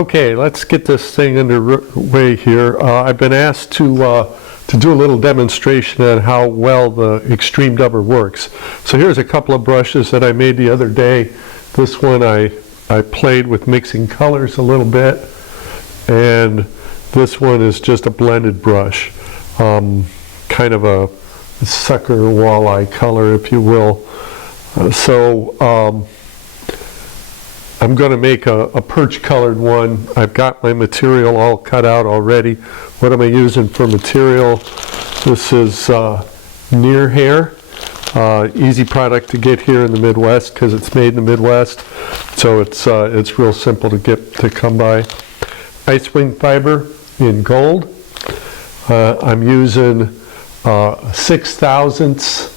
Okay, let's get this thing underway here. I've been asked to do a little demonstration on how well the X-Treme dubber works. So here's a couple of brushes that I made the other day. This one I played with mixing colors a little bit, and this one is just a blended brush, kind of a sucker walleye color, if you will. I'm going to make a perch colored one. I've got my material all cut out already. What am I using for material? This is Near Hair. Easy product to get here in the Midwest because it's made in the Midwest. So it's real simple to come by. Ice Wing fiber in gold. I'm using 6/1000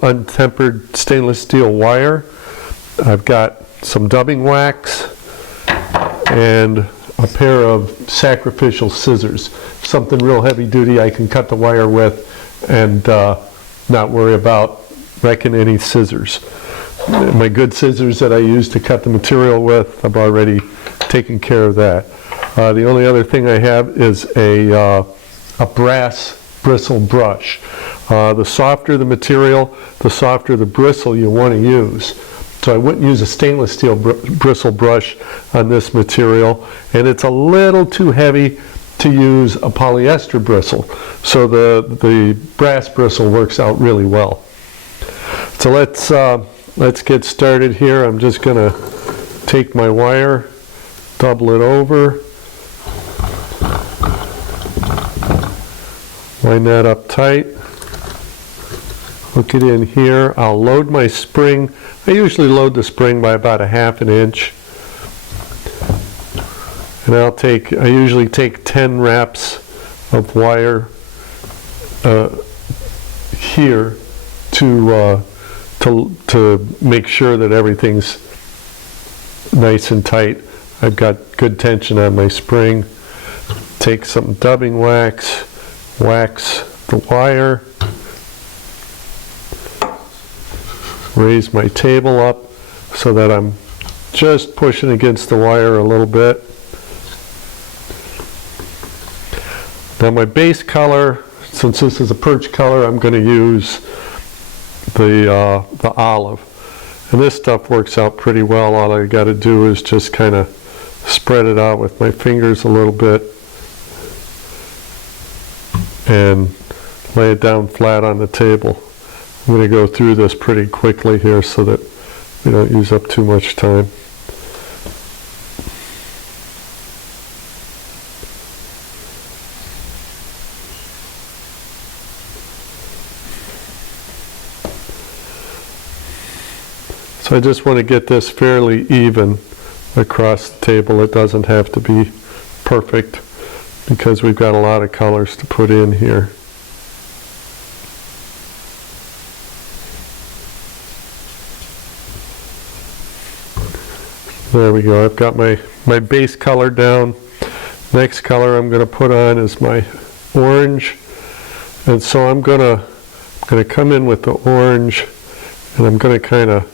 untempered stainless steel wire. I've got some dubbing wax and a pair of sacrificial scissors. Something real heavy duty I can cut the wire with and not worry about wrecking any scissors. My good scissors that I use to cut the material with, I've already taken care of that. The only other thing I have is a brass bristle brush. The softer the material, the softer the bristle you want to use. So I wouldn't use a stainless steel bristle brush on this material, and it's a little too heavy to use a polyester bristle. So the brass bristle works out really well. So let's get started here. I'm just going to take my wire, double it over, line that up tight. Hook it in here. I'll load my spring. I usually load the spring by about 1/2 inch. And I usually take 10 wraps of wire here to make sure that everything's nice and tight. I've got good tension on my spring. Take some dubbing wax, wax the wire. Raise my table up so that I'm just pushing against the wire a little bit. Now my base color, since this is a perch color, I'm going to use the olive. And this stuff works out pretty well. All I got to do is just kind of spread it out with my fingers a little bit and lay it down flat on the table. I'm going to go through this pretty quickly here so that we don't use up too much time. So I just want to get this fairly even across the table. It doesn't have to be perfect because we've got a lot of colors to put in here. There we go. I've got my base color down. Next color I'm going to put on is my orange. And so I'm going to come in with the orange, and I'm going to kind of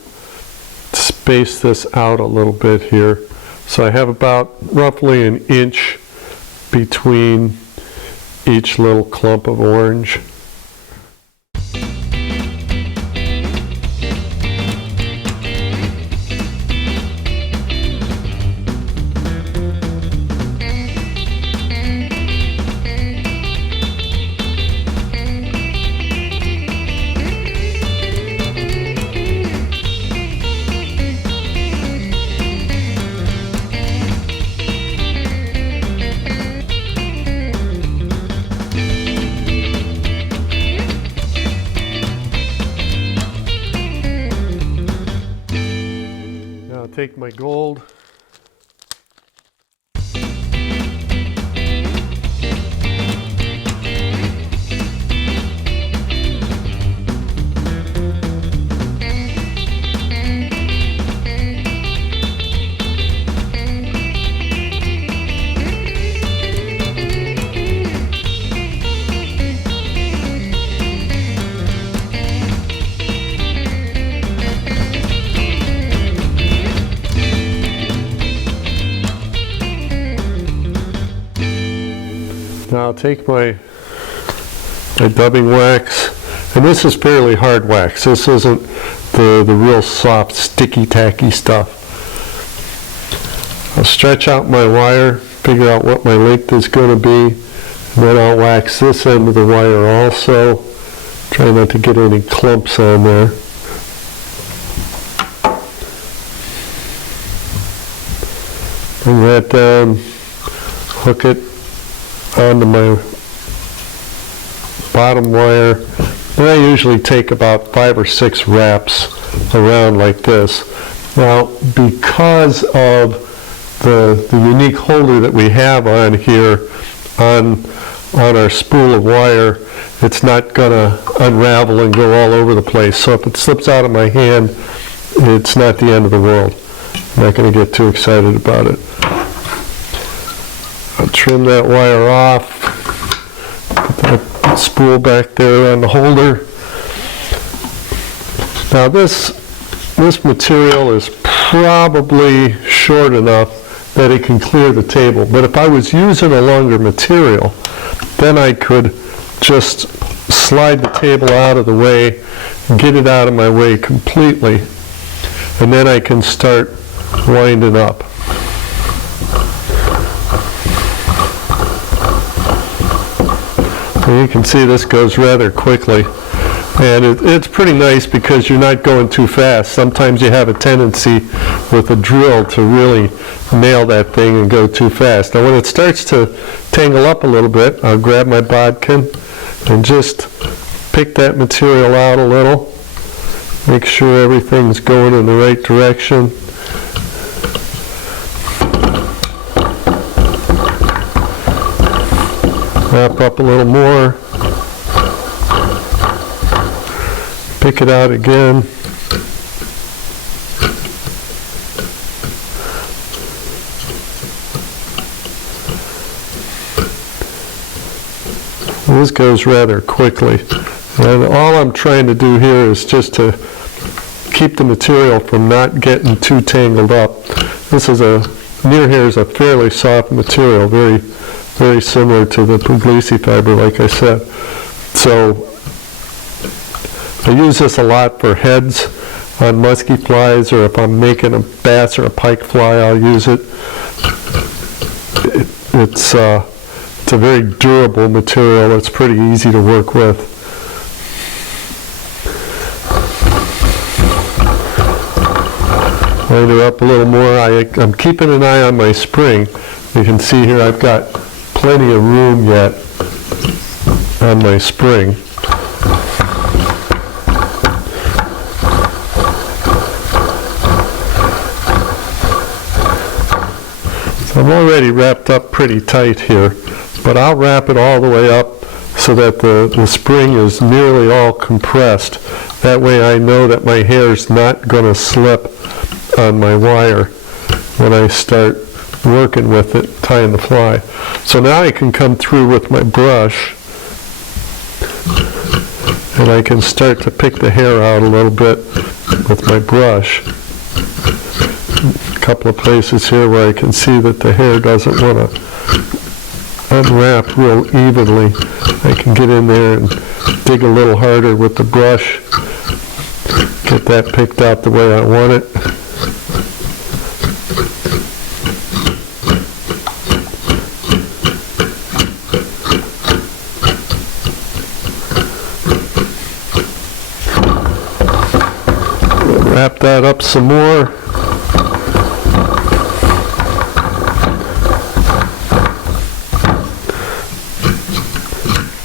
space this out a little bit here. So I have about roughly 1 inch between each little clump of orange. Take my gold. Now I'll take my dubbing wax, and this is fairly hard wax. This isn't the real soft, sticky, tacky stuff. I'll stretch out my wire, figure out what my length is going to be, and then I'll wax this end of the wire also. Try not to get any clumps on there. Bring that down, hook it onto my bottom wire, and I usually take about 5 or 6 wraps around like this. Now, because of the unique holder that we have on here on our spool of wire, it's not going to unravel and go all over the place. So if it slips out of my hand, it's not the end of the world. I'm not going to get too excited about it. I'll trim that wire off, put that spool back there on the holder. Now this material is probably short enough that it can clear the table, but if I was using a longer material, then I could just slide the table out of the way, get it out of my way completely, and then I can start winding up. And you can see this goes rather quickly, and it's pretty nice because you're not going too fast. Sometimes you have a tendency with a drill to really nail that thing and go too fast. Now when it starts to tangle up a little bit, I'll grab my bodkin and just pick that material out a little, make sure everything's going in the right direction. Wrap up a little more, pick it out again. This goes rather quickly, and all I'm trying to do here is just to keep the material from not getting too tangled up. This is near here is a fairly soft material, very similar to the puglisi fiber, like I said. So I use this a lot for heads on musky flies, or if I'm making a bass or a pike fly, I'll use it. It's a very durable material. It's pretty easy to work with. Wind her up a little more. I'm keeping an eye on my spring. You can see here I've got plenty of room yet on my spring. So I'm already wrapped up pretty tight here, but I'll wrap it all the way up so that the spring is nearly all compressed. That way I know that my hair's not going to slip on my wire when I start working with it, tying the fly. So now I can come through with my brush and I can start to pick the hair out a little bit with my brush. A couple of places here where I can see that the hair doesn't want to unwrap real evenly. I can get in there and dig a little harder with the brush, get that picked out the way I want it. Wrap that up some more.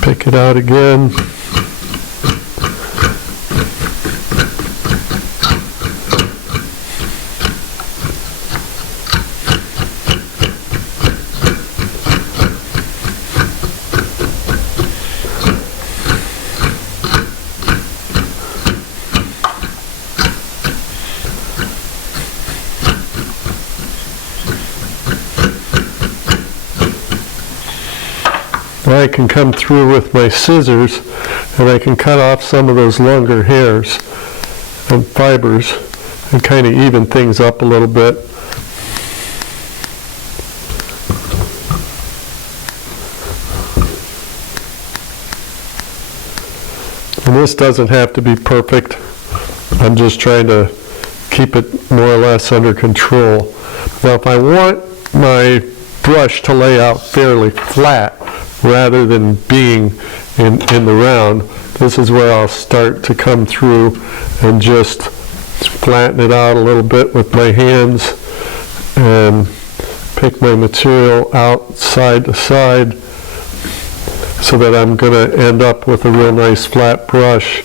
Pick it out again. I can come through with my scissors and I can cut off some of those longer hairs and fibers and kind of even things up a little bit. this doesn't have to be perfect. I'm just trying to keep it more or less under control. Now if I want my brush to lay out fairly flat rather than being in the round, this is where I'll start to come through and just flatten it out a little bit with my hands and pick my material out side to side so that I'm going to end up with a real nice flat brush.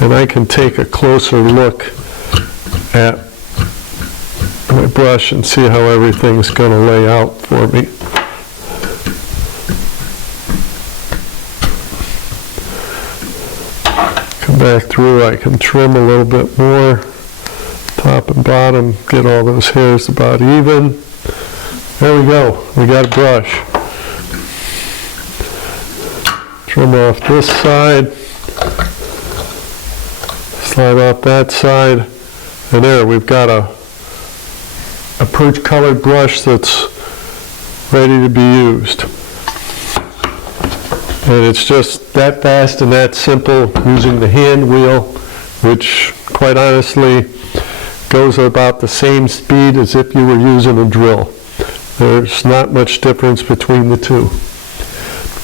And I can take a closer look at my brush and see how everything's going to lay out for me. Come back through, I can trim a little bit more, top and bottom, get all those hairs about even. There we go, we got a brush. Trim off this side, slide off that side, and there we've got a perch colored brush that's ready to be used. And it's just that fast and that simple using the hand wheel, which quite honestly goes about the same speed as if you were using a drill. There's not much difference between the two.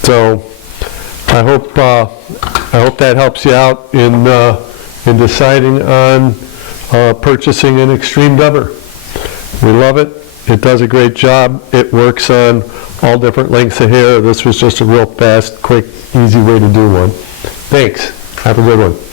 So I hope that helps you out in deciding on purchasing an X-Treme dubber. We love it. It does a great job. It works on all different lengths of hair. This was just a real fast, quick, easy way to do one. Thanks. Have a good one.